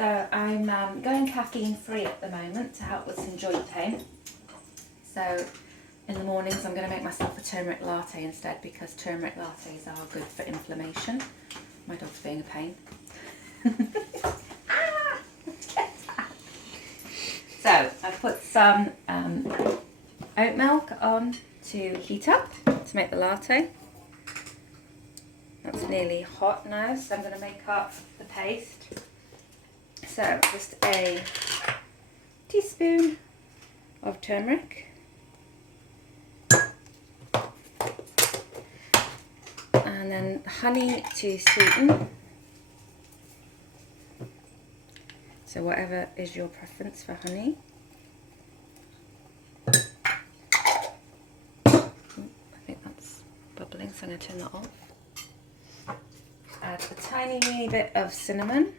So I'm going caffeine free at the moment to help with some joint pain. So in the mornings I'm going to make myself a turmeric latte instead, because turmeric lattes are good for inflammation. My dog's being a pain. So I've put some oat milk on to heat up to make the latte. That's nearly hot now, so I'm going to make up the paste. So just a teaspoon of turmeric, and then honey to sweeten. So whatever is your preference for honey. I think that's bubbling, so I'm going to turn that off. Add a tiny weeny bit of cinnamon.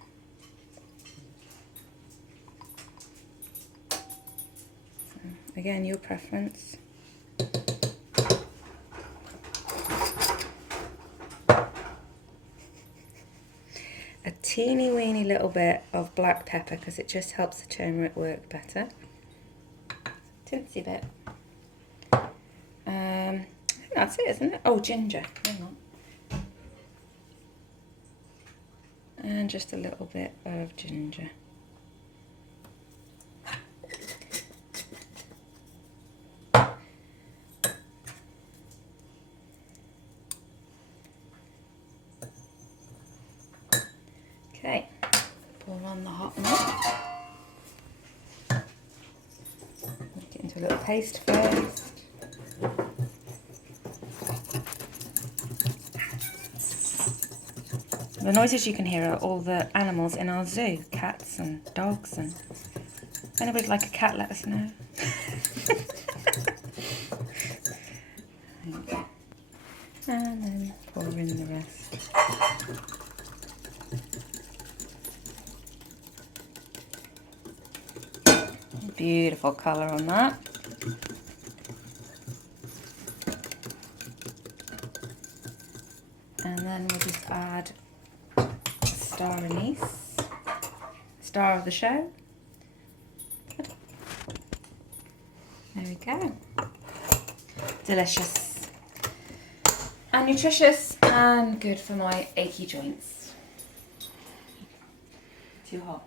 So, again, your preference. A teeny weeny little bit of black pepper, because it just helps the turmeric work better. Tinsy bit. I think that's it, isn't it? Oh, ginger. Hang on. And just a little bit of ginger. Okay, pour on the hot milk. Make it into a little paste first. The noises you can hear are all the animals in our zoo, cats and dogs, and if anybody'd like a cat, let us know. And then pour in the rest. Beautiful colour on that. And then we'll just add a star anise, star of the show. There we go. Delicious and nutritious and good for my achy joints. Too hot.